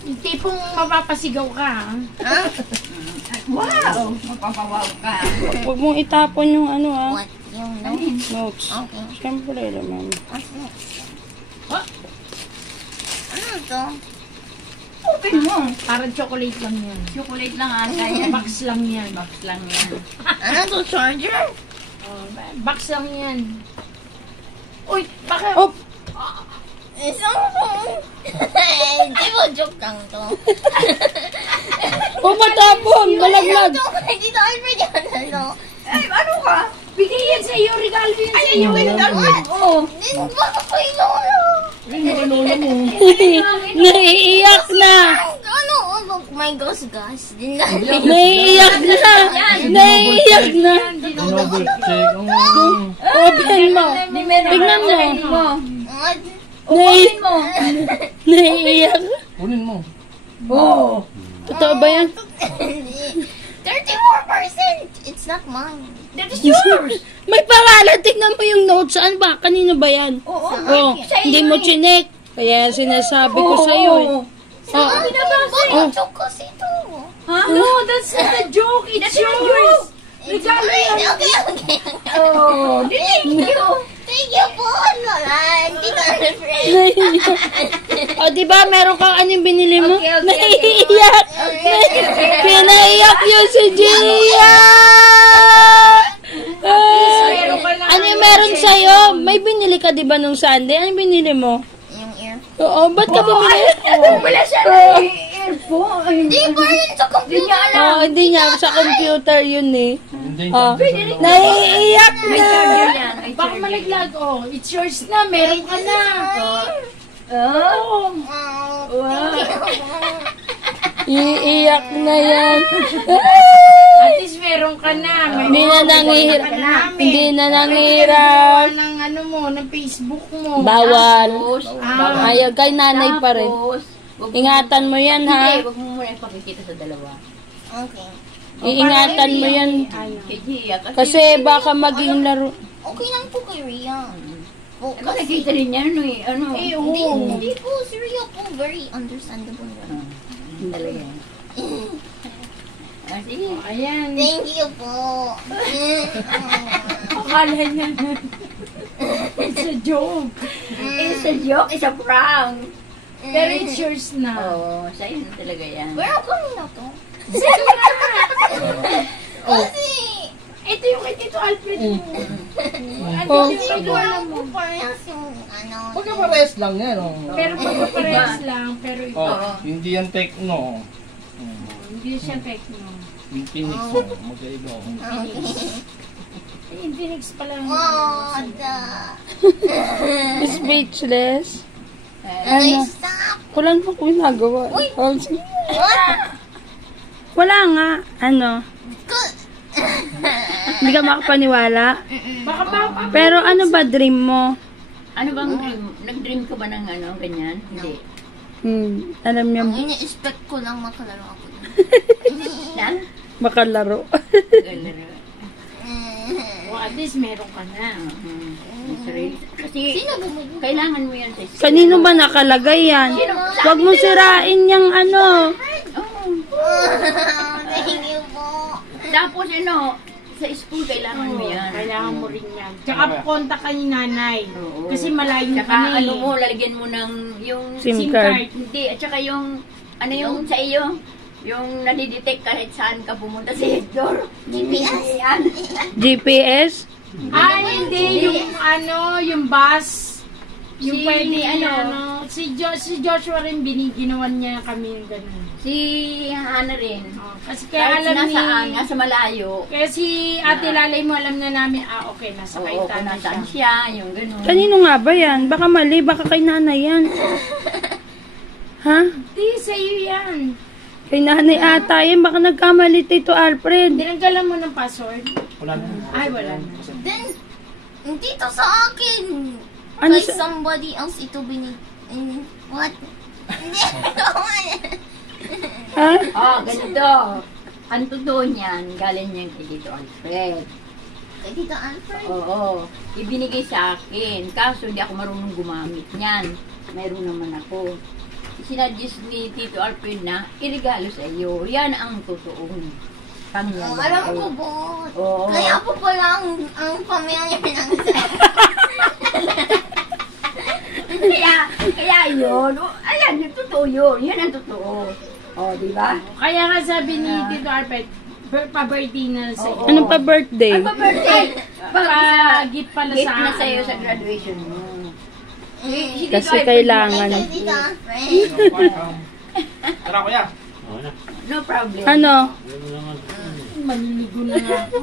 Yung tipong mapapasigaw ka. Wow! Mapapawaw ka. Huwag mong itapon yung ano ha. What? Yung notes? Notes. Okay. Siyempre naman. Ano to? Open mo. Parang chocolate lang yan. Chocolate lang ata yan. Box lang yan. Box lang yan. Ano to? Charger? Oh, box lang yan. Uy, baka... Oh! Isang phone. Hindi mo joke lang to. Oh, matapon! Malaglag! Dito Alfred yan. Ano? Ay, ano ka? Bigay yan sa iyo, regalo yan sa iyo. Oo. Hindi mo ba ko kay Lola? Naiiyak na! Ano? Oh my gosh, guys. Naiiyak na! Naiiyak na! Double check. Open mo! Tignan mo! Open mo. Naiiyak! Kunin mo. Oo. Totoo ba yan? 34%! It's not mine. That is yours. May pangalan! Tignan mo yung notes. Saan ba? Kanino ba yan? Oo. Oh, hindi mo chinek. Kaya sinasabi ko sa'yo eh. Oh, Bakit joke kasi ito? Ha? No, that's not a joke. It's yours. Regalo yan. Okay. Oh, thank you. Thank you po, Lola. Hindi na Alfred. naiiyak. O, diba meron kang anong binili mo? Okay. Naiiyak! Pinaiyak yun si Gia! Ano yung meron sa'yo? May binili ka diba nung Sunday? Ano binili mo? Yung ear. Oo, ba't ka bumili? Wala siya ng earphone. Hindi pa rin sa computer. Oo, hindi niya. Sa computer yun eh. Hindi Oh, naiiyak May na! charger yan. May Baka charger. malaglag. Oh, it's yours na. Meron ka na. Oh. Wow. Iiyak na yan. At least meron ka na. Hindi na nanghihirap. Hindi na nanghihirap. Ng ano mo, ng Facebook mo. Bawal. Ah. Ayaw, kay nanay pa rin. Tapos, wag mo- Ingatan mo yan Hindi, ha. wag mo muna ipakikita sa dalawa. Okay. Iingatan mo yan. Kay Gia. Kasi baka maging laro. Okay lang po kay Ria. Po, Eh, makikita rin yan, ano eh. Ano? Eh, Hindi, oo. hindi po. Si Ria po, very understandable. Talaga yan. Ah, sige. Ayan. Thank you po. Akala niya. It's a joke. It's a joke, it's a prank. Pero it's yours na. Oo, sa'yo na talaga yan. Pero kanina to. Oh. Kasi, Ito yung kay Tito Alfred mo. Ano Oh. yung pagwala mo? parehas yung ano. Pagkapares lang yan. Oh. Pero pagpaparehas lang. Pero ito. Oh, hindi yan techno. Hindi siya techno. Yung Phoenix mo, magkaiba. Yung Phoenix pala. What the? Speechless. Ay, stop. Wala naman ko ginagawa. Oh, sige. What? Wala nga. Ano? Hindi ka makapaniwala. Baka pa. Pero ano ba dream mo? Ano bang dream? Nag-dream ka ba ng ano, ganyan? Hindi. Alam niya, Ang ini-expect ko lang makalaro ako. Yan? makalaro. Galera. O at least meron ka na. Kasi, kailangan mo yan sa school. Kanino ba nakalagay yan? Huwag mo sirain yung ano. Thank you po. Tapos ano, sa school kailangan mo yan. Kailangan mo rin yan. Tsaka kontak ka ni nanay. Oo. Kasi malayo ka Tsaka na ano eh. mo, lalagyan mo ng yung SIM card. Hindi, at saka yung, ano yung sa iyo, yung nadidetect kahit saan ka pumunta sa door. GPS. Yan. GPS? Hindi. Yung ano, yung bus. Yung Si, pwede, ano, si Joshua rin ginawan niya kami yung ganun. Si Hana rin. Oh, kasi kaya Kahit alam nasaan, ni... nasa malayo. Kaya si Ate Lalay mo, alam na namin, okay, nasa Oo, Kainta kung na nasaan siya. siya, yung gano'n. Kanino nga ba yan? Baka mali, baka kay nanay yan. Ha? Hindi, sa iyo yan. Kay nanay ata yan, baka nagkamali Tito Alfred. Dinanggalan mo ng password? Wala na. Ay, wala na. Then, hindi to sa akin. Ano Kay sa- somebody else ito what? Hindi. Ha? Ganito. Ang totoo niyan, galing niyan kay Tito Alfred. Kay Tito Alfred. Oo. Ibinigay sa akin. Kaso hindi ako marunong gumamit niyan. Mayroon naman ako. sinadjust ni Tito Alpin na irigalo sa iyo. Yan ang totoong Oh, pamilya. alam ko po. Oo. Kaya po pala ang pamilya ng Kaya yun. Oh, ayan, yung totoo yun. Yan ang totoo. O, di ba? Kaya nga sabi ni Tito Arpet, pa-birthday na sa iyo. Anong pa-birthday? Ano pa birthday? Pa-gift pala Gift sa na sa'yo ano. sa graduation mo. Kasi kailangan. Dito, friend. Tara kuya. No problem. Ano? Maliligo na nga ako.